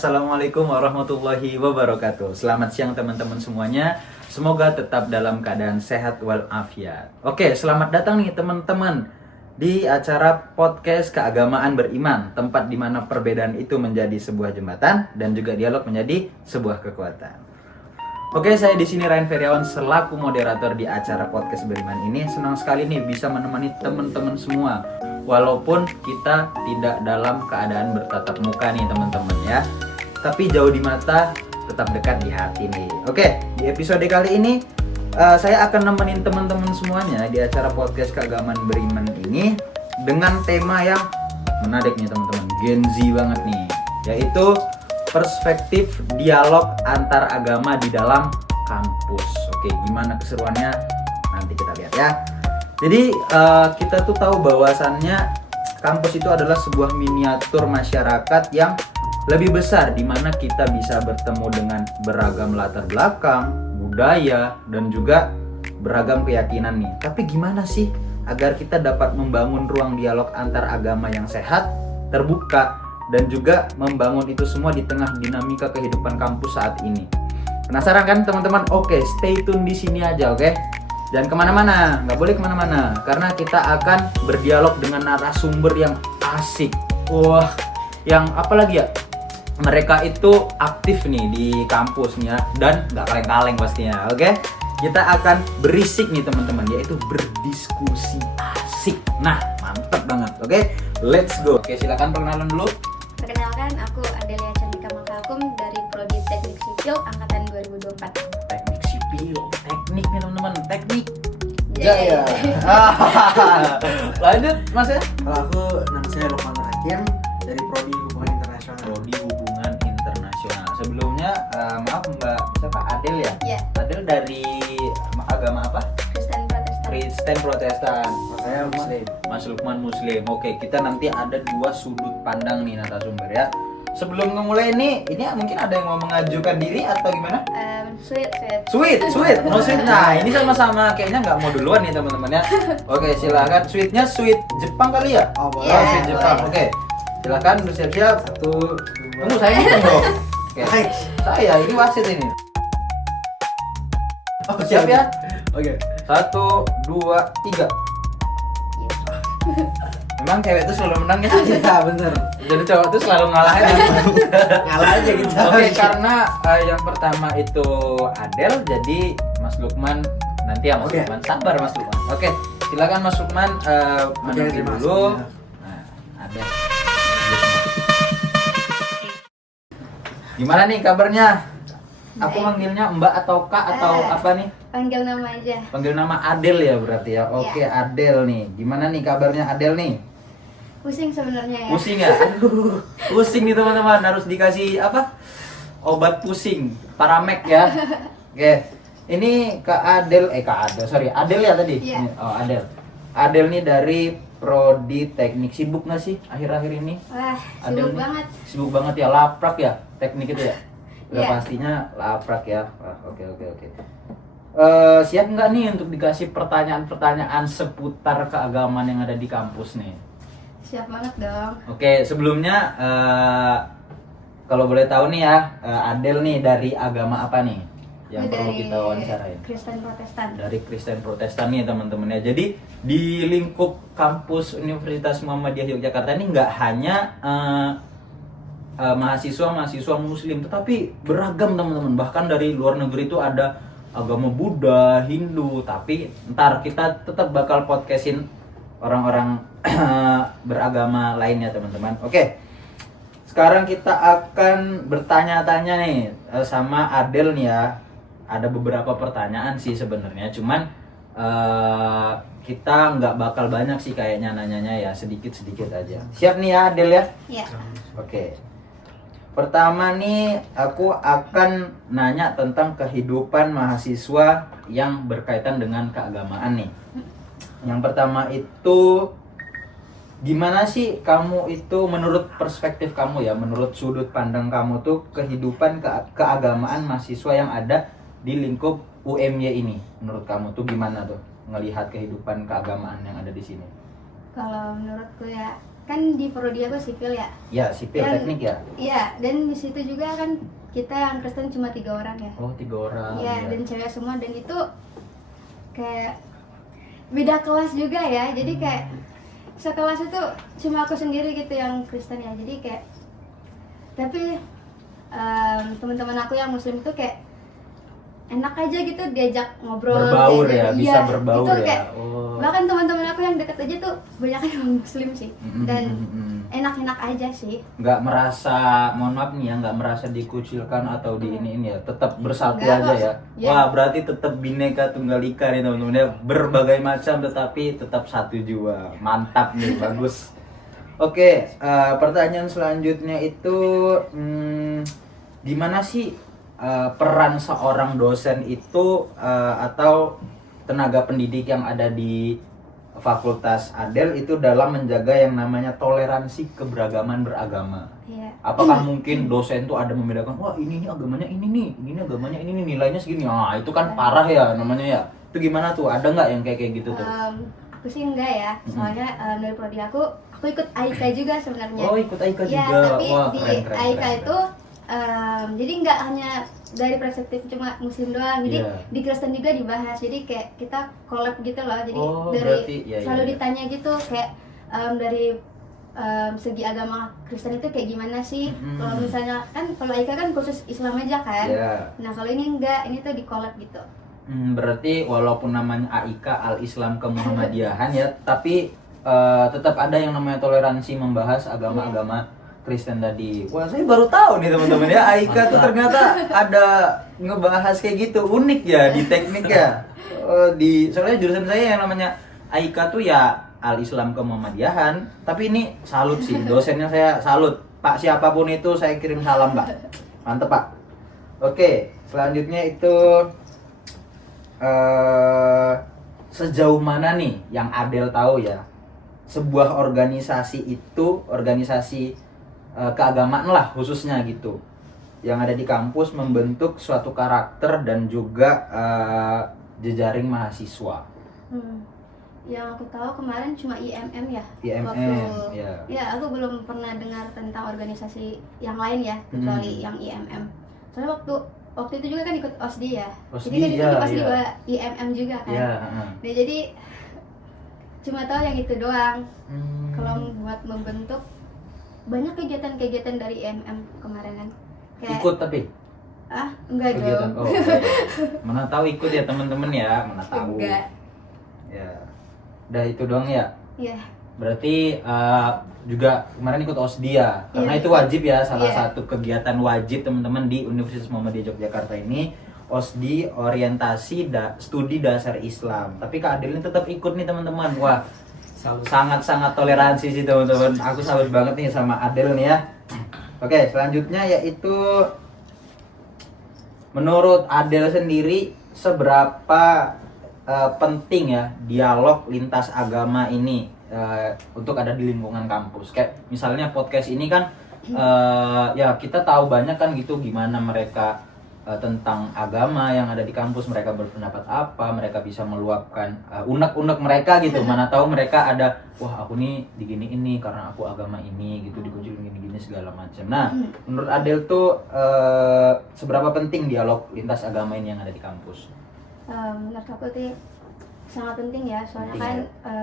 Assalamualaikum warahmatullahi wabarakatuh. Selamat siang teman-teman semuanya. Semoga tetap dalam keadaan sehat walafiat. Oke, selamat datang nih teman-teman di acara podcast Keagamaan Beriman, tempat di mana perbedaan itu menjadi sebuah jembatan dan juga dialog menjadi sebuah kekuatan. Oke, saya di sini Ryan Feriawan selaku moderator di acara podcast Beriman ini. Senang sekali nih bisa menemani teman-teman semua. Walaupun kita tidak dalam keadaan bertatap muka nih teman-teman ya. Tapi jauh di mata, tetap dekat di hati nih. Oke, di episode kali ini saya akan nemenin teman-teman semuanya di acara podcast Keagamaan Beriman ini dengan tema yang menarik nih teman-teman. Gen Z banget nih, yaitu perspektif dialog antar agama di dalam kampus. Oke, gimana keseruannya? Nanti kita lihat ya. Jadi kita tuh tahu bahwasannya kampus itu adalah sebuah miniatur masyarakat yang lebih besar, di mana kita bisa bertemu dengan beragam latar belakang, budaya, dan juga beragam keyakinan nih. Tapi gimana sih agar kita dapat membangun ruang dialog antar agama yang sehat, terbuka, dan juga membangun itu semua di tengah dinamika kehidupan kampus saat ini? Penasaran kan teman-teman? Oke, stay tune di sini aja, oke? Jangan kemana-mana, nggak boleh kemana-mana, karena kita akan berdialog dengan narasumber yang asik. Wah, yang apalagi ya? Mereka itu aktif nih di kampusnya dan nggak kaleng-kaleng pastinya, oke? Kita akan berisik nih teman-teman, yaitu berdiskusi asik. Nah, mantep banget, oke? Let's go. Oke, silakan perkenalan dulu. Perkenalkan, aku Adelia Chandika Mangkalkum dari Prodi Teknik Sipil Angkatan 2024. Teknik sipil, teknik nih teman-teman, teknik. Jaya. Lanjut, Mas ya. Kalau aku, nama saya Lukman Hakim dari Prodi Hubungan Internasional. Prodi Hubungan Internasional. Sebelumnya, maaf Mbak, siapa? Adel ya? Ya, Adel dari agama apa? Kristen Protestan. Kristen Protestan. Saya Muslim. Mas Lukman Muslim. Oke, kita nanti ada dua sudut pandang nih narasumber ya. Sebelum memulai ini mungkin ada yang mau mengajukan diri atau gimana? Sweet. Sweet, mau sweet. Nah, ini sama-sama kayaknya nggak mau duluan nih teman-teman ya. Oke, silakan. Sweetnya sweet Jepang kali ya? Oh, boleh. Iya, Sweet Jepang. boleh. Oke, silakan bersiap-siap. Satu, Tunggu, saya ngitung dong. Oke, Baik. saya ini wasit ini. Oh, siap ya? Oke. 1, 2, 3. Memang cewek itu selalu menang ya? Iya, bener. Jadi cowok itu selalu ngalah ya? Ngalah aja kita. Oke, karena yang pertama itu Adel, jadi Mas Lukman nanti ya Mas Oke. Lukman. Sabar Mas Lukman. Oke, silakan Mas Lukman menunjuk terima kasih. dulu. Nah, Adel. Gimana nih kabarnya? Aku Baik. manggilnya Mbak atau Kak atau apa nih? Panggil nama aja. Panggil nama Adel ya berarti ya. Oke, Adel nih. Gimana nih kabarnya Adel nih? Pusing sebenarnya ya. Pusing ya? Aduh, pusing nih teman-teman. Harus dikasih apa? Obat pusing, Paramek ya. Oke, ini Kak Adel, sorry, Adel ya tadi? Iya. Oh, Adel. Adel nih dari Prodi Teknik. Sibuk nggak sih akhir-akhir ini? Wah, Adel sibuk nih? banget. Sibuk banget ya, laprak ya teknik itu ya? Udah Iya. pastinya laprak ya. Wah, oke. Siap nggak nih untuk dikasih pertanyaan-pertanyaan seputar keagamaan yang ada di kampus nih? Siap banget dong. Oke, sebelumnya kalau boleh tahu nih ya, Adel nih dari agama apa nih yang Ini perlu dari kita wawancarain? Kristen Protestan. Dari Kristen Protestan nih teman-teman ya. Jadi di lingkup kampus Universitas Muhammadiyah Yogyakarta ini nggak hanya mahasiswa Muslim, tetapi beragam teman-teman. Bahkan dari luar negeri itu ada agama Buddha, Hindu. Tapi ntar kita tetap bakal podcastin orang-orang beragama lainnya teman-teman. Oke, sekarang kita akan bertanya-tanya nih sama Adel nih ya. Ada beberapa pertanyaan sih sebenarnya, cuman kita nggak bakal banyak sih kayaknya nanyanya ya, sedikit-sedikit aja. Siap nih ya Adel ya? Iya. Oke. Pertama nih aku akan nanya tentang kehidupan mahasiswa yang berkaitan dengan keagamaan nih. Yang pertama itu, gimana sih kamu itu menurut perspektif kamu ya, menurut sudut pandang kamu tuh kehidupan keagamaan mahasiswa yang ada di lingkup UMY ini, menurut kamu tuh gimana tuh ngelihat kehidupan keagamaan yang ada di sini? Kalau menurutku ya, kan di prodi aku sipil ya. Ya, sipil Dan- teknik ya. Iya, dan di situ juga kan kita yang Kristen cuma 3 orang ya. Oh, 3 orang. Iya, ya. dan cewek semua, dan itu kayak beda kelas juga ya. Jadi kayak sekelas itu cuma aku sendiri gitu yang Kristen ya. Jadi kayak tapi teman-teman aku yang Muslim itu kayak enak aja gitu diajak ngobrol, Berbaur kayak- ya, bisa iya, berbaur itu ya. kayak, Oh. bahkan teman-teman aku yang deket aja tuh banyak yang Muslim sih, dan Mm-mm. enak-enak aja sih. Nggak merasa, mohon maaf nih ya, nggak merasa dikucilkan atau diiniin ya, tetap bersatu Nggak aja kok. ya. Ya. Wah, berarti tetap Bhinneka Tunggal Ika nih teman-teman ya, berbagai macam tetapi tetap satu jua. Mantap nih, bagus. Oke, pertanyaan selanjutnya itu gimana sih peran seorang dosen itu atau tenaga pendidik yang ada di Fakultas Adel itu dalam menjaga yang namanya toleransi keberagaman beragama? Iya. Apakah mungkin dosen tuh ada membedakan, wah ini nih agamanya ini nih agamanya ini nih, nilainya segini. Ah, itu kan parah ya namanya ya. Itu gimana tuh? Ada nggak yang kayak gitu tuh? Aku sih enggak ya, soalnya dari prodi aku ikut AIKA juga sebenarnya. Oh, ikut AIKA Iya, juga. tapi Wah, di keren. AIKA itu jadi nggak hanya dari perspektif cuma Muslim doang, jadi Iya. di Kristen juga dibahas. Jadi kayak kita collab gitu loh. Jadi Oh, dari berarti, iya, selalu iya. ditanya gitu kayak dari segi agama Kristen itu kayak gimana sih? Mm-mm. Kalau misalnya kan kalau AIKA kan khusus Islam aja kan. Iya. Nah kalau ini enggak, ini tuh di collab gitu. Berarti walaupun namanya AIKA Al-Islam Kemuhammadiyahan ya, tapi tetap ada yang namanya toleransi membahas agama-agama Kristen tadi. Wah, saya baru tahu nih teman-teman ya, AIKA tuh ternyata ada ngebahas kayak gitu. Unik ya di teknik ya. Soalnya jurusan saya yang namanya AIKA tuh ya Al-Islam Kemuhammadiyahan, tapi ini salut sih, dosennya saya salut. Pak siapapun itu saya kirim salam, Pak. Mantep, Pak. Oke, selanjutnya itu sejauh mana nih yang Adel tahu ya, sebuah organisasi itu, organisasi keagamaan lah khususnya gitu, yang ada di kampus membentuk suatu karakter dan juga jejaring mahasiswa. Yang aku tahu kemarin cuma IMM ya. IMM, ya. Ya, aku belum pernah dengar tentang organisasi yang lain ya, kecuali yang IMM. Soalnya waktu itu juga kan ikut OSDI ya. OSDI, jadi kan itu ya, pas ya. juga IMM juga kan. Ya, Nah, jadi cuma tahu yang itu doang. Kalau buat membentuk banyak kegiatan-kegiatan dari IMM kemarin kan. Ikut tapi Enggak kegiatan. dong. Oh, oke. Mana tahu ikut ya teman-teman ya, mana tahu. Enggak. Ya. Udah itu doang ya. Iya. Berarti juga kemarin ikut OSDI ya, karena Iya. itu wajib ya, salah Iya. satu kegiatan wajib teman-teman di Universitas Muhammadiyah Yogyakarta ini, OSDI orientasi studi dasar Islam. Tapi Kak Adel ini tetap ikut nih teman-teman. Wah, sangat-sangat toleransi sih teman-teman. Aku salut banget nih sama Adel nih ya. Oke, selanjutnya yaitu menurut Adel sendiri seberapa penting ya dialog lintas agama ini untuk ada di lingkungan kampus. Kayak misalnya podcast ini kan ya kita tahu banyak kan gitu gimana mereka tentang agama yang ada di kampus, mereka berpendapat apa, mereka bisa meluapkan unek-unek mereka gitu. Mana tahu mereka ada, wah aku nih digini ini karena aku agama ini gitu, dikucilin gini-gini segala macam. Nah, menurut Adel tuh seberapa penting dialog lintas agama ini yang ada di kampus? Menurut aku tuh sangat penting ya, soalnya Penting kan ya.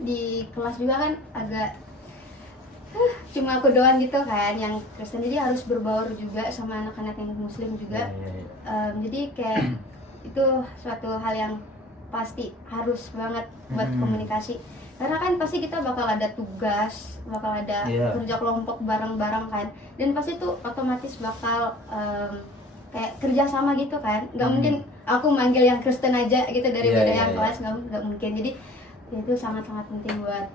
di kelas juga kan agak cuma aku doang gitu kan yang Kristen, jadi harus berbaur juga sama anak-anak yang Muslim juga. Jadi kayak itu suatu hal yang pasti harus banget buat komunikasi, karena kan pasti kita bakal ada tugas, bakal ada Iya. kerja kelompok bareng-bareng kan, dan pasti tuh otomatis bakal kayak kerja sama gitu kan. Nggak mungkin aku manggil yang Kristen aja gitu dari Iya, beda iya, yang iya. kelas, nggak mungkin. Jadi ya itu sangat-sangat penting buat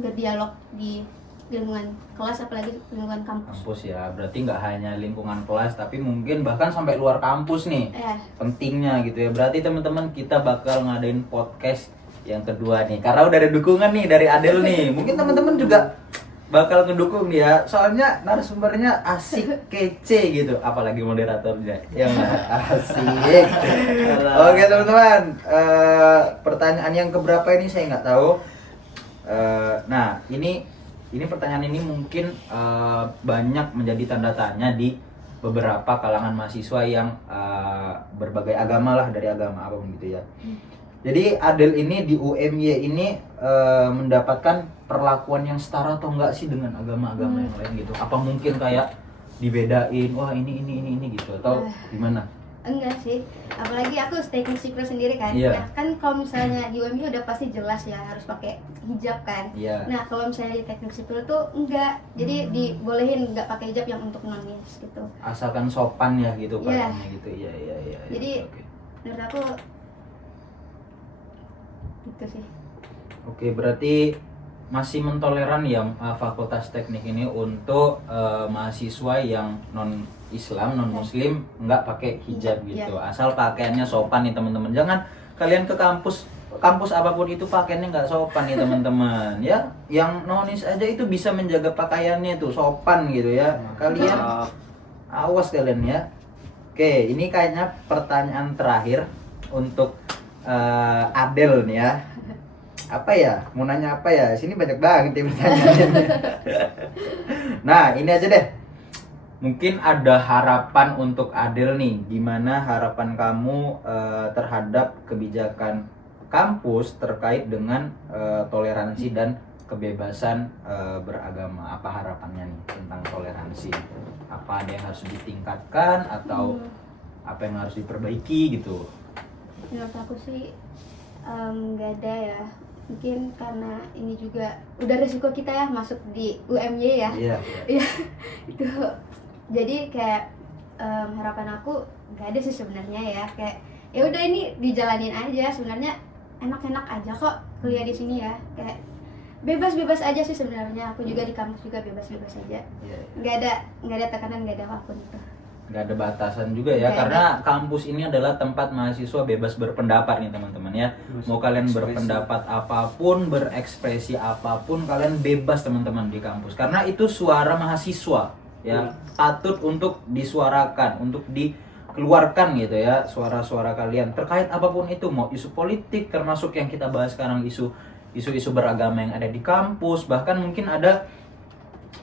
berdialog di lingkungan kelas, apalagi lingkungan kampus. Kampus ya, berarti nggak hanya lingkungan kelas, tapi mungkin bahkan sampai luar kampus nih pentingnya gitu ya. Berarti teman-teman kita bakal ngadain podcast yang kedua nih, karena udah ada dukungan nih dari Adel nih. Mungkin teman-teman juga bakal ngedukung dia, soalnya narasumbernya asik, kece gitu, apalagi moderatornya yang asik. Oke teman-teman, pertanyaan yang keberapa ini saya nggak tahu. Nah, ini pertanyaan ini mungkin banyak menjadi tanda tanya di beberapa kalangan mahasiswa yang berbagai agama lah, dari agama apapun gitu ya. Jadi Adel ini di UMY ini mendapatkan perlakuan yang setara atau enggak sih dengan agama-agama yang lain gitu? Apa mungkin kayak dibedain, wah ini gitu, atau gimana? Enggak sih, apalagi aku teknik sipil sendiri kan. Iya. Nah, kan kalau misalnya di UMY udah pasti jelas ya harus pakai hijab kan. Iya. Nah, kalau misalnya di teknik sipil tuh enggak, jadi dibolehin nggak pakai hijab yang untuk nonis gitu. Asalkan sopan ya gitu Iya. pakainya gitu. Iya. Jadi Oke. menurut aku gitu sih. Oke, berarti masih mentoleran ya Fakultas Teknik ini untuk mahasiswa yang non Islam, non Muslim nggak pakai hijab gitu. Asal pakaiannya sopan nih teman-teman. Jangan kalian ke kampus apapun itu pakaiannya nggak sopan nih teman-teman ya. Yang nonis aja itu bisa menjaga pakaiannya itu sopan gitu ya. Kalian awas kalian ya. Oke, ini kayaknya pertanyaan terakhir untuk Adel nih ya. Apa ya? Mau nanya apa ya? Sini banyak banget ya pertanyaannya. Nah, ini aja deh. Mungkin ada harapan untuk Adel nih. Gimana harapan kamu terhadap kebijakan kampus terkait dengan toleransi dan kebebasan beragama? Apa harapannya nih tentang toleransi? Apa ada yang harus ditingkatkan atau apa yang harus diperbaiki gitu? Menurut aku sih nggak ada ya. Mungkin karena ini juga udah resiko kita ya masuk di UMY ya. Iya. Iya. Itu jadi kayak harapan aku nggak ada sih sebenarnya ya, kayak ya udah ini dijalanin aja, sebenarnya enak-enak aja kok kuliah di sini ya, kayak bebas-bebas aja sih sebenarnya. Aku juga di kampus juga bebas-bebas aja. Iya. Nggak ada tekanan, nggak ada apapun itu. Nggak ada batasan juga ya, karena kampus ini adalah tempat mahasiswa bebas berpendapat nih teman-teman ya. Mau kalian berpendapat apapun, berekspresi apapun, kalian bebas teman-teman di kampus, karena itu suara mahasiswa ya, patut untuk disuarakan, untuk dikeluarkan gitu ya, suara-suara kalian terkait apapun itu, mau isu politik termasuk yang kita bahas sekarang, isu-isu beragama yang ada di kampus. Bahkan mungkin ada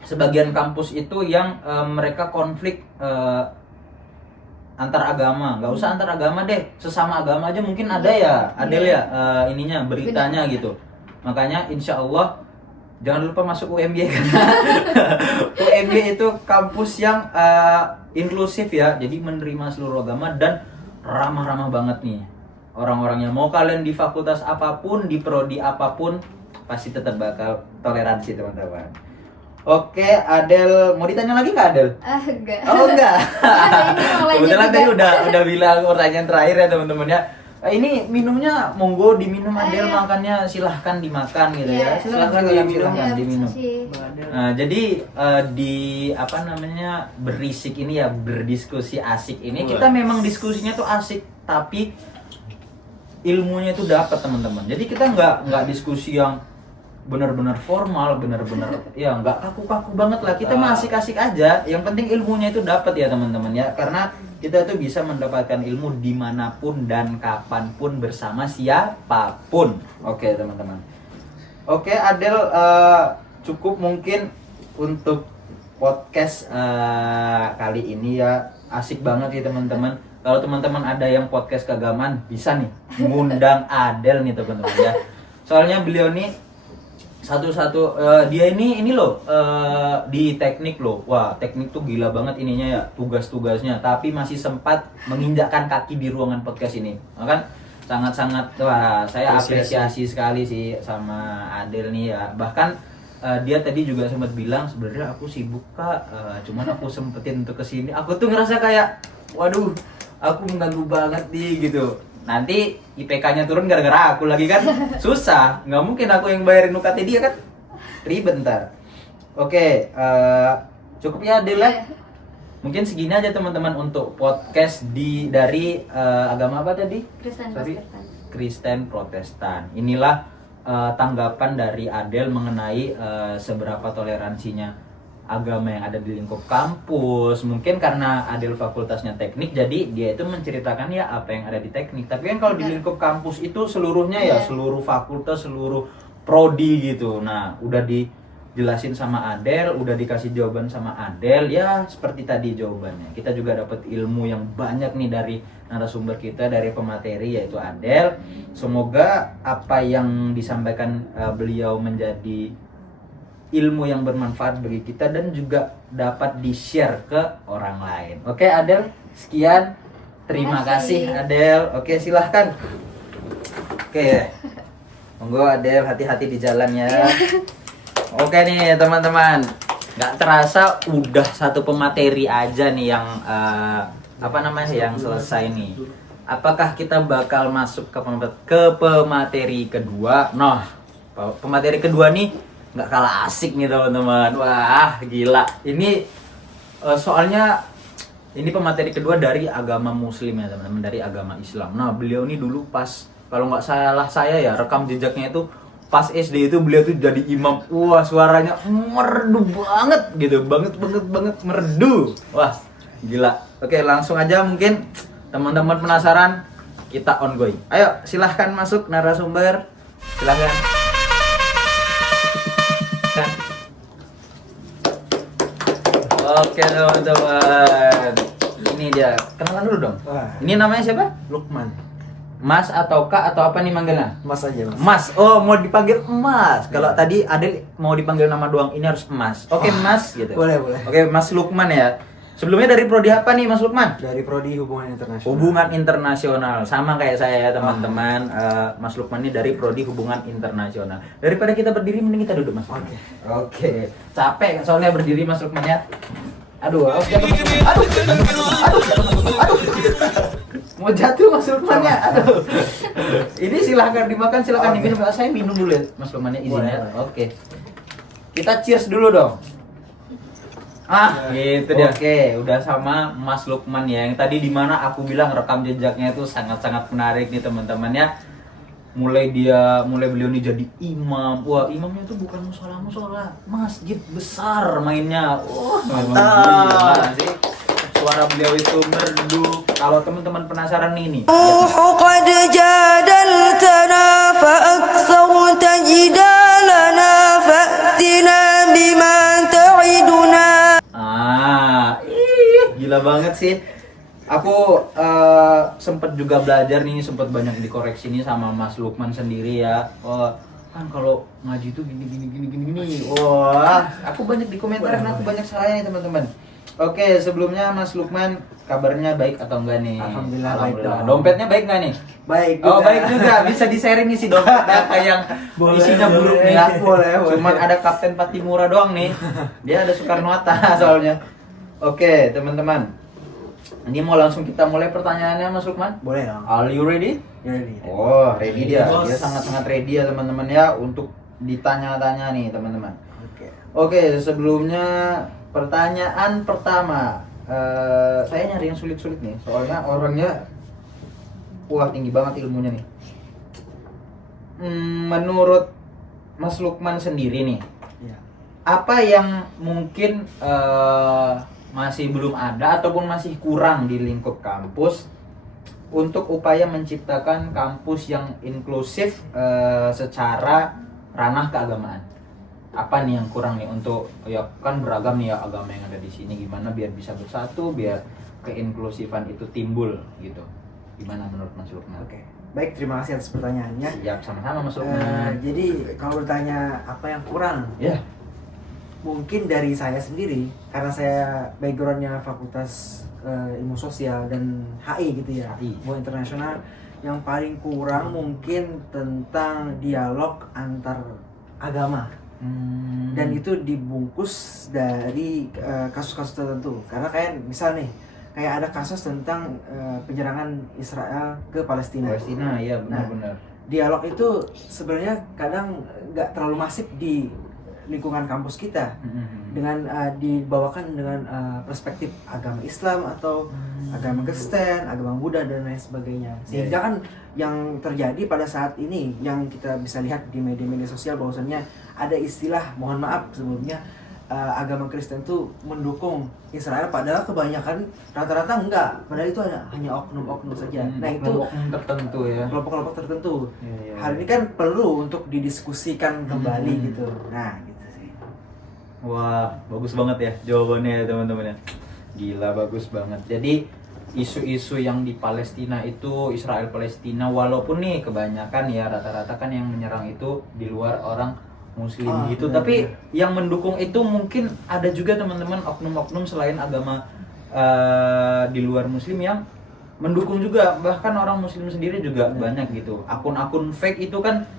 sebagian kampus itu yang mereka konflik antar agama. Nggak usah antar agama deh, sesama agama aja mungkin ada ya, Adel ya, ininya beritanya gitu. Makanya insya Allah jangan lupa masuk UMY karena UMY itu kampus yang inklusif ya, jadi menerima seluruh agama dan ramah-ramah banget nih orang-orangnya. Mau kalian di fakultas apapun, di prodi apapun, pasti tetap bakal toleransi teman-teman. Oke, Adel, mau ditanya lagi nggak Adel? Enggak. Oh enggak. Kebetulan tadi juga. udah bilang pertanyaan terakhir ya teman-teman ya. Ini minumnya monggo diminum Adel, makannya silahkan dimakan gitu ya. Silahkan diminum. Nah, jadi di apa namanya berisik ini ya, berdiskusi asik ini, kita memang diskusinya tuh asik, tapi ilmunya itu dapat teman-teman. Jadi kita nggak diskusi yang benar-benar formal, benar-benar ya nggak kaku-kaku banget lah. Kita masih asik aja. Yang penting ilmunya itu dapat ya teman-teman ya. Karena kita tuh bisa mendapatkan ilmu dimanapun dan kapanpun bersama siapapun. Oke teman-teman. Oke Adel, cukup mungkin untuk podcast kali ini ya. Asik banget ya teman-teman. Kalau teman-teman ada yang podcast keagamaan, bisa nih ngundang Adel nih teman-teman ya. Soalnya beliau nih satu-satu dia ini loh di teknik loh. Wah, teknik tuh gila banget ininya ya, tugas-tugasnya, tapi masih sempat menginjakkan kaki di ruangan podcast ini. Kan sangat-sangat wah, saya apresiasi sekali sih sama Adel nih ya. Bahkan dia tadi juga sempat bilang sebenarnya aku sibuk Kak, cuman aku sempetin untuk kesini. Aku tuh ngerasa kayak waduh, aku mengganggu banget nih gitu. Nanti IPK-nya turun gara-gara aku lagi kan susah, nggak mungkin aku yang bayarin UKT dia kan, ribet ntar. Oke, cukup ya Adel ya. Mungkin segini aja teman-teman untuk podcast dari agama apa tadi? Kristen Protestan. Inilah tanggapan dari Adel mengenai seberapa toleransinya agama yang ada di lingkup kampus. Mungkin karena Adel fakultasnya teknik, jadi dia itu menceritakan ya apa yang ada di teknik. Tapi kan kalau di lingkup kampus itu seluruhnya ya, seluruh fakultas, seluruh prodi gitu. Nah, udah dijelasin sama Adel, udah dikasih jawaban sama Adel, ya seperti tadi jawabannya. Kita juga dapat ilmu yang banyak nih dari narasumber kita, dari pemateri yaitu Adel. Semoga apa yang disampaikan beliau menjadi ilmu yang bermanfaat bagi kita dan juga dapat di-share ke orang lain. Oke, Adel, sekian. Terima kasih Adel. Oke, silahkan. Oke. Monggo Adel, hati-hati di jalan ya. Oke nih teman-teman. Nggak terasa udah satu pemateri aja nih yang yang selesai nih. Apakah kita bakal masuk ke pemateri kedua? Nah, pemateri kedua nih nggak kalah asik nih teman-teman. Wah, gila. Ini soalnya ini pemateri kedua dari agama muslim ya teman-teman, dari agama Islam. Nah, beliau ini dulu pas, kalau nggak salah saya ya, rekam jejaknya itu pas SD itu beliau tuh jadi imam. Wah, suaranya merdu banget gitu, banget merdu. Wah, gila. Oke, langsung aja, mungkin teman-teman penasaran, kita ongoing. Ayo, silahkan masuk narasumber. Silahkan. Oke teman-teman, ini dia, kenalan dulu dong. Ini namanya siapa? Lukman. Mas atau Kak atau apa nih manggilnya? Mas aja, Mas. Mas, oh mau dipanggil Mas. Kalau tadi Adel mau dipanggil nama doang, ini harus Mas. Oke, Mas gitu. Boleh. Oke, Mas Lukman ya. Sebelumnya dari prodi apa nih Mas Lukman? Dari prodi Hubungan Internasional. Hubungan Internasional, sama kayak saya ya teman-teman. Mas Lukman ini dari prodi Hubungan Internasional. Daripada kita berdiri, mending kita duduk Mas. Oke. Capek soalnya berdiri Mas Lukman ya. Aduh. Mau jatuh Mas Lukman ya. Aduh. Ini silahkan dimakan, silahkan diminum. Saya minum dulu ya Mas Lukman ya, izinnya. Oke. Kita cheers dulu dong. Gitu dia. Oke, udah sama Mas Lukman ya. Yang tadi dimana aku bilang rekam jejaknya itu sangat-sangat menarik nih teman-teman ya. Mulai beliau ini jadi imam. Wah, imamnya itu bukan musola, masjid besar mainnya. Wah, mantap sih. Suara beliau itu merdu. Kalau teman-teman penasaran nih. qad jadaltana fa aktsarta jidalana fa'tina bima ta'iduna. Gila banget sih. Aku sempet juga belajar nih, sempet banyak dikoreksi nih sama Mas Lukman sendiri ya. Kan kalau ngaji tuh gini. Wah, aku banyak dikomentarin, aku banyak salahnya nih teman-teman. Oke, sebelumnya Mas Lukman kabarnya baik atau enggak nih? Alhamdulillah baik dong. Dompetnya baik nggak nih? Baik juga. Oh, baik juga. Bisa di-sharing isi dompetnya apa yang isinya buruk nih. Boleh. Cuman ada Kapten Patimura doang nih. Dia ada Soekarno Hatta soalnya. Oke, teman-teman. Ini mau langsung kita mulai pertanyaannya Mas Lukman? Boleh dong. Are you ready? Ready. Oh, ready dia. Bos. Dia sangat-sangat ready ya teman-teman ya untuk ditanya-tanya nih teman-teman. Oke, sebelumnya pertanyaan pertama. Saya nyari yang sulit-sulit nih. Soalnya orangnya tinggi banget ilmunya nih. Menurut Mas Lukman sendiri nih, Iya. apa yang mungkin masih belum ada ataupun masih kurang di lingkup kampus untuk upaya menciptakan kampus yang inklusif secara ranah keagamaan? Apa nih yang kurang nih untuk, ya kan beragam nih ya agama yang ada di sini, gimana biar bisa bersatu, biar keinklusifan itu timbul gitu? Gimana menurut Mas Lukman? Oke. Baik, terima kasih atas pertanyaannya. Siap, sama-sama Mas Lukman. Jadi kalau bertanya apa yang kurang, Ya. mungkin dari saya sendiri, karena saya backgroundnya Fakultas Ilmu Sosial dan HI gitu ya, HI. Hubungan Internasional, yang paling kurang mungkin tentang dialog antar agama. Dan itu dibungkus dari kasus-kasus tertentu. Karena kayak misal nih, kayak ada kasus tentang penyerangan Israel ke Palestina. Iya benar-benar. Dialog itu sebenarnya kadang nggak terlalu masif di lingkungan kampus kita, dengan dibawakan dengan perspektif agama Islam atau agama Kristen, agama Buddha dan lain sebagainya. Sehingga kan yang terjadi pada saat ini yang kita bisa lihat di media-media sosial bahwasannya ada istilah, mohon maaf sebelumnya, agama Kristen tuh mendukung Israel, padahal kebanyakan rata-rata enggak, padahal itu hanya oknum-oknum saja. Nah itu oknum tertentu ya. kelompok-kelompok tertentu. Iya. Hal ini kan perlu untuk didiskusikan kembali gitu. Nah gitu sih. Wah, bagus banget ya jawabannya ya teman-teman ya. Gila, bagus banget. Jadi isu-isu yang di Palestina itu, Israel Palestina, walaupun nih kebanyakan ya rata-rata kan yang menyerang itu di luar orang Muslim gitu, benar, tapi yang mendukung itu mungkin ada juga teman-teman oknum-oknum selain agama di luar Muslim yang mendukung juga, bahkan orang Muslim sendiri juga banyak gitu. Akun-akun fake itu kan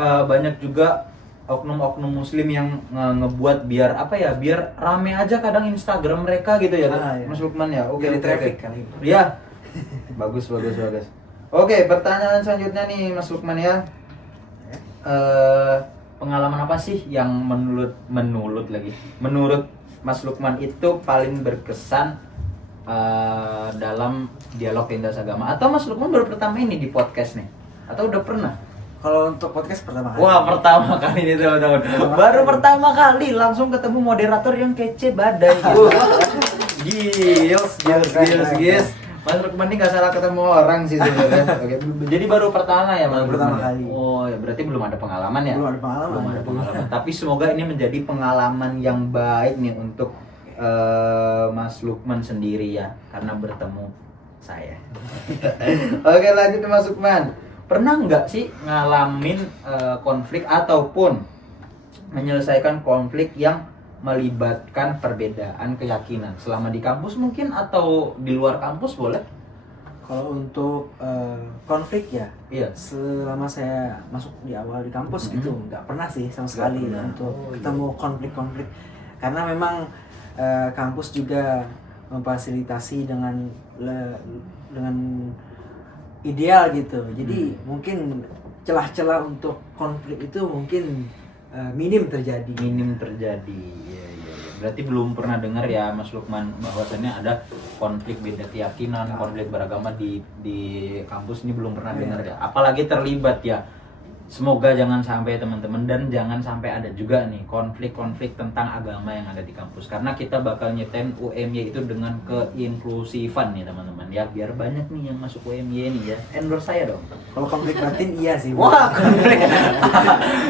banyak juga oknum-oknum Muslim yang ngebuat biar apa ya, biar rame aja kadang Instagram mereka gitu ya, iya. Mas Lukman ya. Oke, Jadi oke, traffic oke. kali. Iya. Bagus. Oke, pertanyaan selanjutnya nih Mas Lukman ya. Pengalaman apa sih yang menurut Mas Lukman itu paling berkesan dalam dialog lintas agama? Atau Mas Lukman baru pertama ini di podcast nih? Atau udah pernah? Kalau untuk podcast pertama kali. Wah, pertama kali nih teman-teman. Baru pertama kali langsung ketemu moderator yang kece badai. Gils. Mas Lukman ini gak salah ketemu orang sih sebenarnya. Oke, jadi baru pertama ya Mas Pertama Lukman ya? kali. Oh, ya berarti belum ada pengalaman ya? Belum ada pengalaman. Tapi semoga ini menjadi pengalaman yang baik nih untuk Mas Lukman sendiri ya, karena bertemu saya. Oke, lanjut ke Mas Lukman. Pernah nggak sih ngalamin konflik ataupun menyelesaikan konflik yang melibatkan perbedaan keyakinan selama di kampus mungkin atau di luar kampus boleh? Kalau untuk konflik ya, Iya. selama saya masuk di awal di kampus gitu nggak pernah sih sama sekali pernah. untuk Oh, iya. ketemu konflik-konflik, karena memang kampus juga memfasilitasi dengan ideal gitu. Jadi mungkin celah-celah untuk konflik itu mungkin minim terjadi. Iya. Berarti belum pernah dengar ya Mas Lukman bahwasannya ada konflik beda keyakinan, konflik beragama di kampus ini belum pernah dengar ya. Apalagi terlibat ya. Semoga jangan sampai teman-teman, dan jangan sampai ada juga nih konflik-konflik tentang agama yang ada di kampus, karena kita bakal nyiptain UMY itu dengan keinklusifan nih teman-teman ya, biar banyak nih yang masuk UMY nih ya. Endorse saya dong. Kalau konflik batin iya sih. Wah, konflik.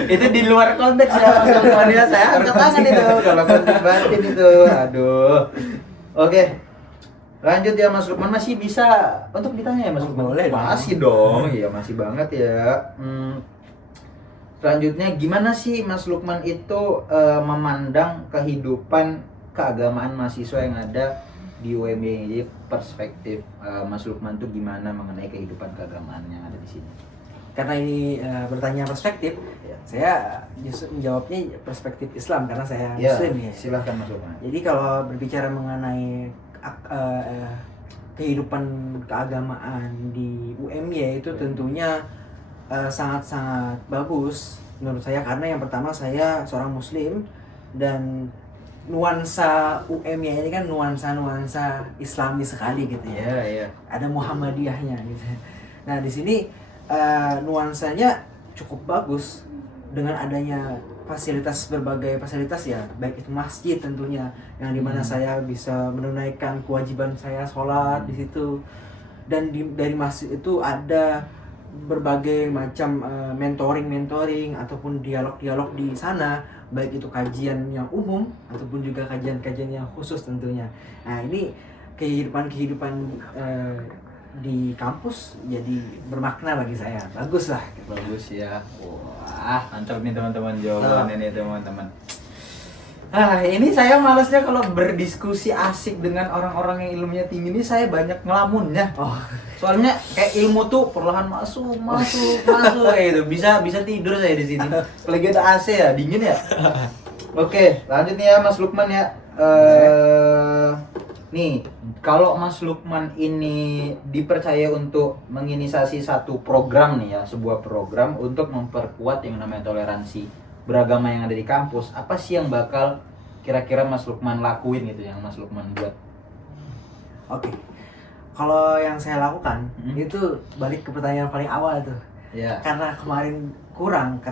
Itu di luar konteks ya teman-teman ya. Saya angkat tangan itu kalau konflik batin itu. Aduh. Oke. Lanjut ya Mas Lukman, masih bisa untuk ditanya ya Mas Lukman? Boleh dong. Masih dong. Iya, masih banget ya. Selanjutnya gimana sih Mas Lukman itu memandang kehidupan keagamaan mahasiswa yang ada di UMY? Jadi perspektif Mas Lukman tuh gimana mengenai kehidupan keagamaan yang ada di sini? Karena ini bertanya perspektif, saya justru menjawabnya perspektif Islam karena saya Muslim ya. Silahkan Mas Lukman. Jadi kalau berbicara mengenai kehidupan keagamaan di UMY itu tentunya sangat-sangat bagus menurut saya, karena yang pertama saya seorang Muslim dan nuansa UMY ini kan nuansa Islami sekali gitu ya. Iya. Ada Muhammadiyahnya gitu. Nah di sini nuansanya cukup bagus dengan adanya berbagai fasilitas ya, baik itu masjid tentunya yang dimana saya bisa menunaikan kewajiban saya sholat di situ, dan dari masjid itu ada berbagai macam mentoring ataupun dialog di sana, baik itu kajian yang umum ataupun juga kajian yang khusus tentunya. Nah ini kehidupan di kampus jadi bermakna bagi saya, bagus lah. Bagus ya. Wah, mantap nih teman-teman jawabannya nih teman-teman. Ini saya malasnya kalau berdiskusi asik dengan orang-orang yang ilmunya tinggi ini, saya banyak ngelamunnya. Soalnya kayak ilmu tuh perlahan masuk kayak gitu. Bisa tidur saya di sini. Apalagi ada AC ya, dingin ya. Oke, lanjut nih ya Mas Lukman ya. Nih, kalau Mas Lukman ini dipercaya untuk menginisiasi satu program nih ya, sebuah program untuk memperkuat yang namanya toleransi beragama yang ada di kampus, apa sih yang bakal kira-kira Mas Lukman lakuin gitu, yang Mas Lukman buat? Oke. Kalau yang saya lakukan itu balik ke pertanyaan paling awal tuh. Ya. Karena kemarin kurang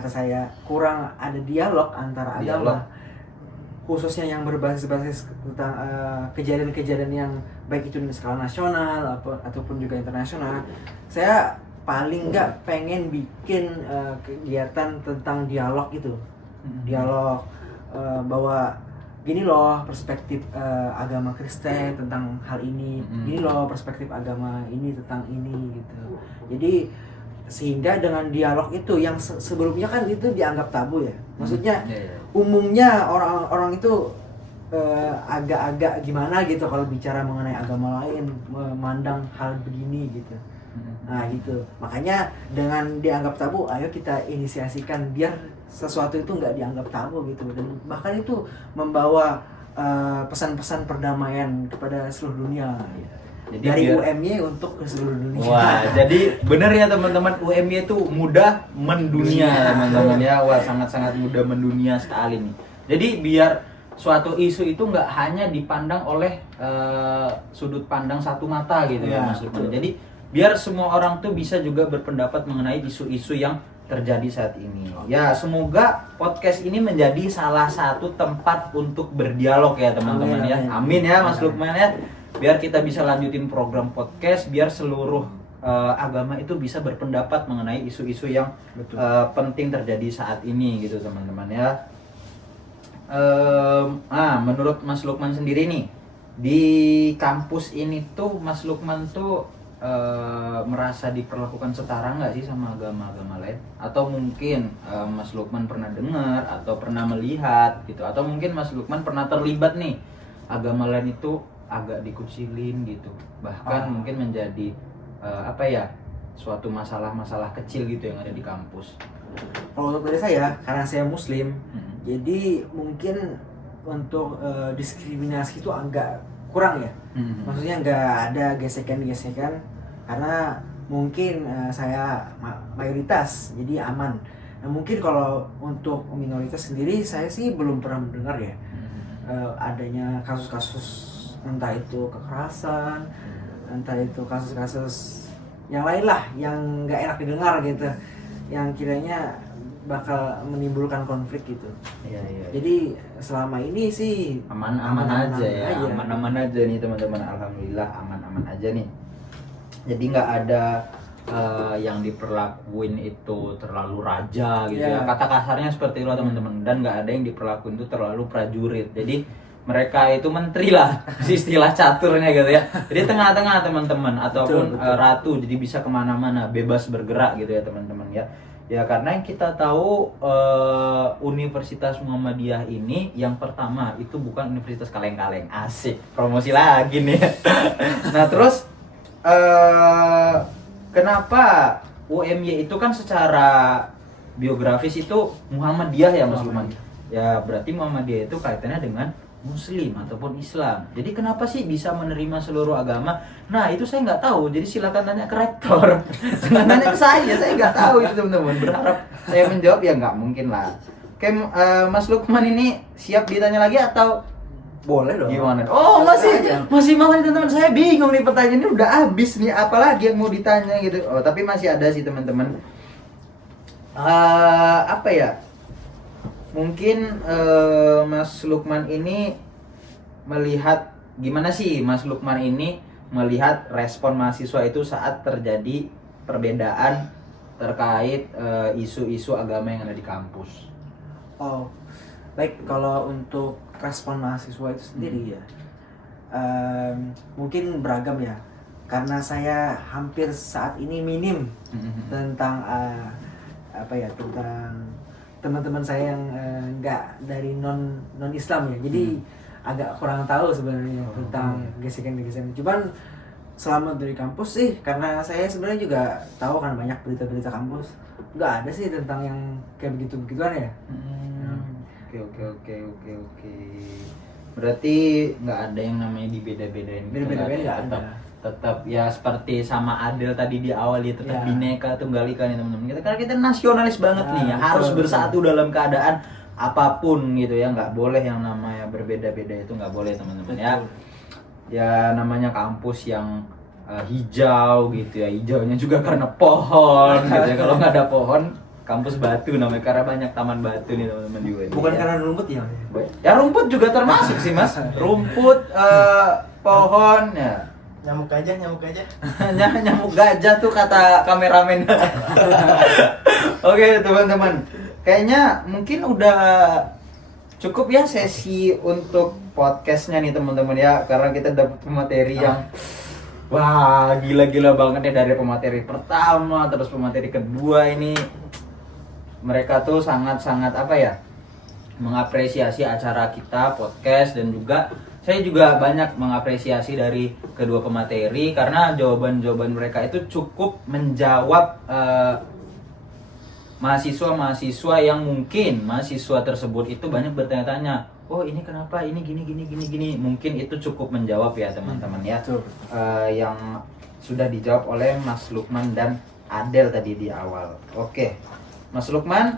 ada dialog antara agama. khususnya yang berbasis tentang kejadian-kejadian yang baik itu di skala nasional ataupun juga internasional, saya paling nggak pengen bikin kegiatan tentang dialog itu, dialog bahwa gini loh perspektif agama Kristen tentang hal ini, gini loh perspektif agama ini tentang ini gitu. Jadi sehingga dengan dialog itu yang sebelumnya kan itu dianggap tabu ya, maksudnya umumnya orang-orang itu agak-agak gimana gitu kalau bicara mengenai agama lain, memandang hal begini gitu. Nah gitu, makanya dengan dianggap tabu, ayo kita inisiasikan biar sesuatu itu nggak dianggap tabu gitu, dan bahkan itu membawa pesan-pesan perdamaian kepada seluruh dunia gitu. Jadi dari UMY untuk ke seluruh dunia. Wah, jadi bener ya teman-teman, UMY itu mudah mendunia teman-teman ya. Wah, sangat-sangat mudah mendunia sekali nih. Jadi biar suatu isu itu nggak hanya dipandang oleh sudut pandang satu mata gitu ya Mas Lukman. Jadi biar semua orang tuh bisa juga berpendapat mengenai isu-isu yang terjadi saat ini. Ya, semoga podcast ini menjadi salah satu tempat untuk berdialog ya teman-teman ya. Amin ya Mas Lukman ya. Biar kita bisa lanjutin program podcast, biar seluruh agama itu bisa berpendapat mengenai isu-isu yang penting terjadi saat ini gitu teman-teman ya. Menurut Mas Lukman sendiri nih, di kampus ini tuh Mas Lukman tuh merasa diperlakukan setara nggak sih sama agama-agama lain? Atau mungkin Mas Lukman pernah dengar atau pernah melihat gitu? Atau mungkin Mas Lukman pernah terlibat nih, agama lain itu agak dikucilin gitu, bahkan mungkin menjadi suatu masalah-masalah kecil gitu yang ada di kampus. Kalau untuk dari saya, karena saya Muslim, jadi mungkin untuk diskriminasi itu agak kurang ya. Maksudnya nggak ada gesekan-gesekan karena mungkin saya mayoritas, jadi aman. Nah mungkin kalau untuk minoritas sendiri, saya sih belum pernah mendengar ya adanya kasus-kasus entah itu kekerasan, entah itu kasus-kasus yang lain lah yang nggak enak didengar gitu, yang kiranya bakal menimbulkan konflik gitu. Iya. Jadi selama ini sih aman-aman aja ya, aman-aman aja nih teman-teman. Alhamdulillah aman-aman aja nih. Jadi nggak ada yang diperlakuin itu terlalu raja gitu ya. Kata kasarnya seperti itu teman-teman. Dan nggak ada yang diperlakuin itu terlalu prajurit. Jadi mereka itu menteri lah, istilah caturnya gitu ya. Jadi tengah-tengah teman-teman, ataupun betul. Ratu, jadi bisa kemana-mana, bebas bergerak gitu ya teman-teman ya. Ya karena yang kita tahu Universitas Muhammadiyah ini yang pertama itu bukan universitas kaleng-kaleng. Asik, promosi lagi nih. Nah terus kenapa UMY itu kan secara biografis itu Muhammadiyah ya Mas Lukman? Ya berarti Muhammadiyah itu kaitannya dengan Muslim ataupun Islam. Jadi kenapa sih bisa menerima seluruh agama? Nah itu saya nggak tahu. Jadi silakan tanya ke rektor. Jangan tanya ke saya nggak tahu itu teman-teman. Berharap saya menjawab ya nggak mungkin lah. Oke, Mas Lukman ini siap ditanya lagi atau boleh dong? Gimana? Oh masih mau nih teman-teman. Saya bingung nih, pertanyaannya udah habis nih. Apalagi yang mau ditanya gitu. Oh tapi masih ada sih teman-teman. Mungkin Mas Lukman ini melihat gimana sih Mas Lukman ini melihat respon mahasiswa itu saat terjadi perbedaan terkait isu-isu agama yang ada di kampus. Oh, baik, kalau untuk respon mahasiswa itu sendiri ya mungkin beragam ya, karena saya hampir saat ini minim tentang tentang teman-teman saya yang nggak dari non Islam ya, jadi agak kurang tahu sebenarnya tentang gesekan-gesekan. Cuman selama dari kampus sih, karena saya sebenarnya juga tahu kan banyak berita-berita kampus, nggak ada sih tentang yang kayak begitu-begituan ya. Oke. Berarti nggak ada yang namanya dibeda-bedain. Beda-bedain nggak ada. Tetap ya seperti sama Adel tadi di awal ya, tetap Bhinneka Tunggal Ika nih teman-teman kita, karena kita nasionalis banget nih ya, harus bersatu dalam keadaan apapun gitu ya, nggak boleh yang namanya berbeda-beda, itu nggak boleh teman-teman ya namanya kampus yang hijau gitu ya, hijaunya juga karena pohon gitu ya. Kalau nggak ada pohon Kampus Batu namanya karena banyak taman batu nih teman-teman di UNY. Bukan ya. karena rumput ya? Ya rumput juga termasuk sih Mas. Rumput, pohon ya. Nyamuk gajah. Nyamuk gajah tuh kata kameramen. Oke teman-teman, kayaknya mungkin udah cukup ya sesi untuk podcastnya nih teman-teman ya, karena kita dapat pemateri yang wah gila-gila banget nih dari pemateri pertama terus pemateri kedua ini. Mereka tuh sangat-sangat apa ya, mengapresiasi acara kita podcast, dan juga saya juga banyak mengapresiasi dari kedua pemateri karena jawaban-jawaban mereka itu cukup menjawab mahasiswa-mahasiswa yang mungkin mahasiswa tersebut itu banyak bertanya-tanya, oh ini kenapa, ini gini, mungkin itu cukup menjawab ya teman-teman ya. Yang sudah dijawab oleh Mas Lukman dan Adel tadi di awal. Oke, Mas Lukman,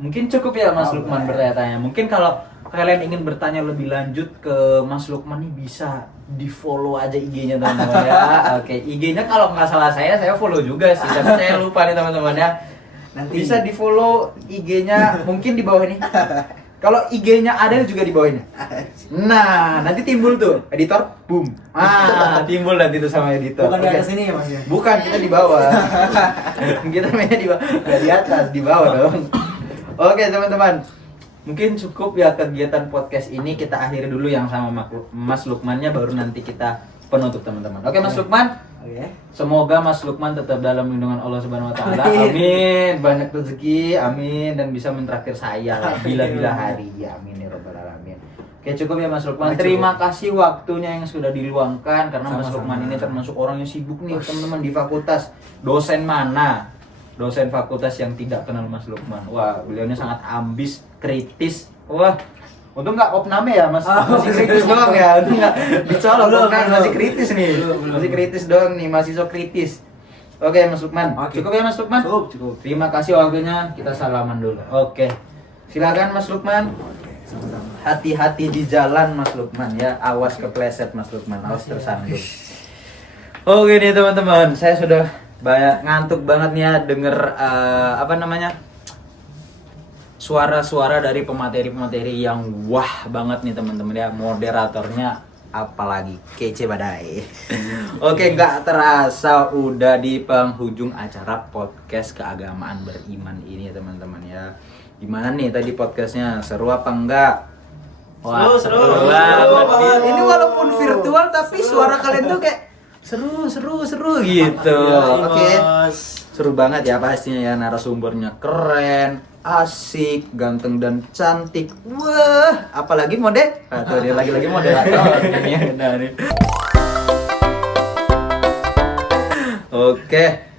mungkin cukup ya Mas Lukman bertanya-tanya. Mungkin kalau kalian ingin bertanya lebih lanjut ke Mas Lukman nih bisa di follow aja IG-nya teman-teman ya. Oke, IG-nya kalau nggak salah saya follow juga sih, tapi saya lupa nih teman-teman ya. Nanti bisa di follow IG-nya mungkin di bawah ini. Kalau IG-nya ada juga di bawah ini. Nah, nanti timbul tuh editor, boom. Timbul nanti tuh sama editor. Bukan di atas ini ya Mas ya? Bukan, kita di bawah. Kita mainnya di bawah, nggak di atas, di bawah dong. Oke teman-teman, mungkin cukup ya kegiatan podcast ini, kita akhiri dulu yang sama Mas Lukmannya, baru nanti kita penutup teman-teman. Oke Mas Lukman, semoga Mas Lukman tetap dalam lindungan Allah Subhanahu Wa Taala. Amin. Banyak rezeki, amin, dan bisa mentraktir saya bila-bila hari. Ya, amin ya robbal alamin. Oke cukup ya Mas Lukman. Terima kasih waktunya yang sudah diluangkan karena Mas Lukman ini termasuk orang yang sibuk nih teman-teman di fakultas. Dosen mana? Dosen fakultas yang tidak kenal Mas Lukman. Wah, beliaunya sangat ambis, kritis. Wah, untung nggak opname ya Mas, masih kritis doang ya. Untung nggak dicolok, masih kritis nih. Masih kritis doang nih, mahasiswa kritis. Oke Mas Lukman, cukup ya Mas Lukman? Cukup. Terima kasih waktunya, kita salaman dulu. Oke, silakan Mas Lukman. Hati-hati di jalan Mas Lukman ya, awas kepleset Mas Lukman, awas tersandung. Oke nih teman-teman, saya sudah banyak ngantuk banget nih ya denger suara-suara dari pemateri-pemateri yang wah banget nih teman-teman ya. Moderatornya apalagi kece badai. Oke, nggak terasa udah di penghujung acara podcast keagamaan beriman ini ya teman-teman ya. Gimana nih tadi podcastnya, seru apa enggak? Wah, seru banget. Ini walaupun virtual tapi suara kalian tuh kayak seru gitu. Oke. Seru banget ya pastinya ya, narasumbernya keren, asik, ganteng dan cantik. Wah, apalagi mode? Tuh dia lagi-lagi moderator ini. Oke.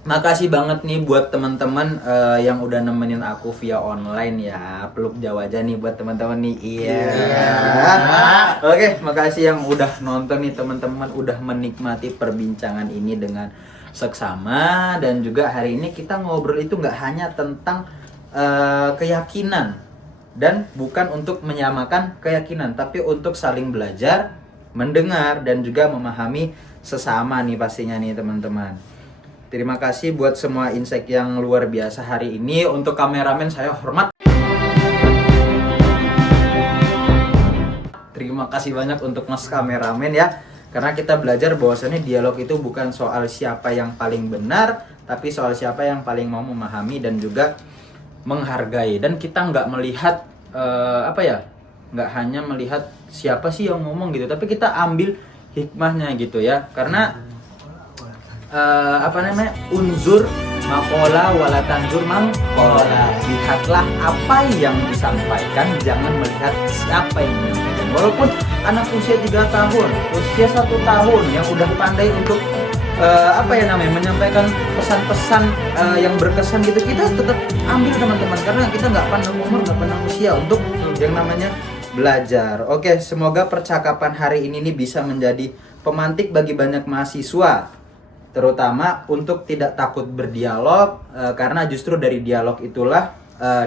Makasih banget nih buat teman-teman yang udah nemenin aku via online ya. Peluk jauh aja nih buat teman-teman nih. Iya. Oke, makasih yang udah nonton nih teman-teman, udah menikmati perbincangan ini dengan seksama. Dan juga hari ini kita ngobrol itu nggak hanya tentang keyakinan, dan bukan untuk menyamakan keyakinan, tapi untuk saling belajar, mendengar, dan juga memahami sesama nih pastinya nih teman-teman. Terima kasih buat semua insight yang luar biasa hari ini. Untuk kameramen saya hormat. Terima kasih banyak untuk Mas kameramen ya. Karena kita belajar bahwasannya dialog itu bukan soal siapa yang paling benar, tapi soal siapa yang paling mau memahami dan juga menghargai. Dan kita nggak melihat nggak hanya melihat siapa sih yang ngomong gitu, tapi kita ambil hikmahnya gitu ya. Karena unzur makola wala tanzur mangkola. Lihatlah apa yang disampaikan, jangan melihat siapa yang menyampaikan. Walaupun anak usia 3 tahun, usia 1 tahun yang udah pandai untuk menyampaikan pesan-pesan yang berkesan gitu, kita tetap ambil teman-teman, karena kita nggak pandang umur, nggak pandang usia untuk yang namanya belajar. Oke, semoga percakapan hari ini nih bisa menjadi pemantik bagi banyak mahasiswa, terutama untuk tidak takut berdialog, karena justru dari dialog itulah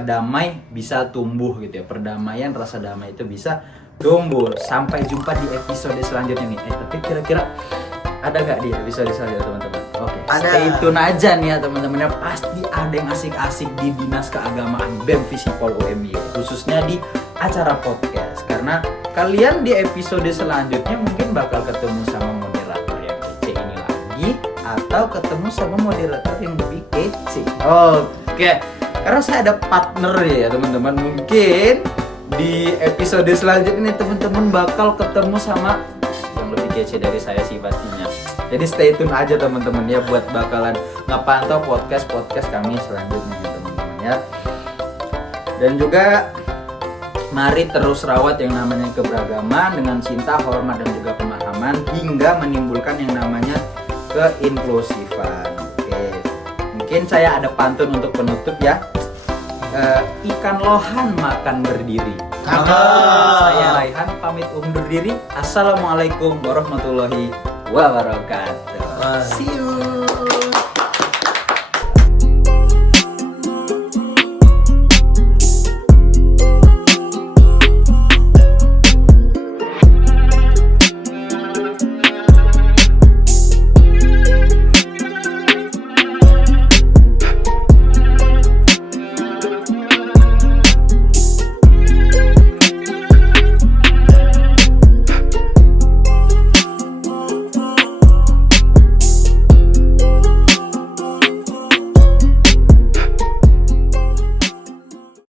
damai bisa tumbuh gitu ya. Perdamaian, rasa damai itu bisa tumbuh. Sampai jumpa di episode selanjutnya nih. Tapi kira-kira ada gak di episode selanjutnya teman-teman? Oke, Ada. stay tune aja nih ya teman-teman ya. Pasti ada yang asik-asik di Dinas Keagamaan BEM Visipol UMY, khususnya di acara podcast. Karena kalian di episode selanjutnya mungkin bakal ketemu sama moderator yang kece ini lagi, atau ketemu sama moderator yang lebih kece. Oke, karena saya ada partner ya teman-teman. Mungkin di episode selanjutnya nih teman-teman bakal ketemu sama yang lebih kece dari saya sih pastinya. Jadi stay tune aja teman-teman ya buat bakalan ngepantau podcast kami selanjutnya ya teman-teman ya. Dan juga mari terus rawat yang namanya keberagaman dengan cinta, hormat dan juga pemahaman hingga menimbulkan yang namanya keinklusifan. Oke. Mungkin saya ada pantun untuk penutup ya. Ikan lohan makan berdiri. Saya Raihan pamit undur diri. Assalamualaikum warahmatullahi wabarakatuh. See you.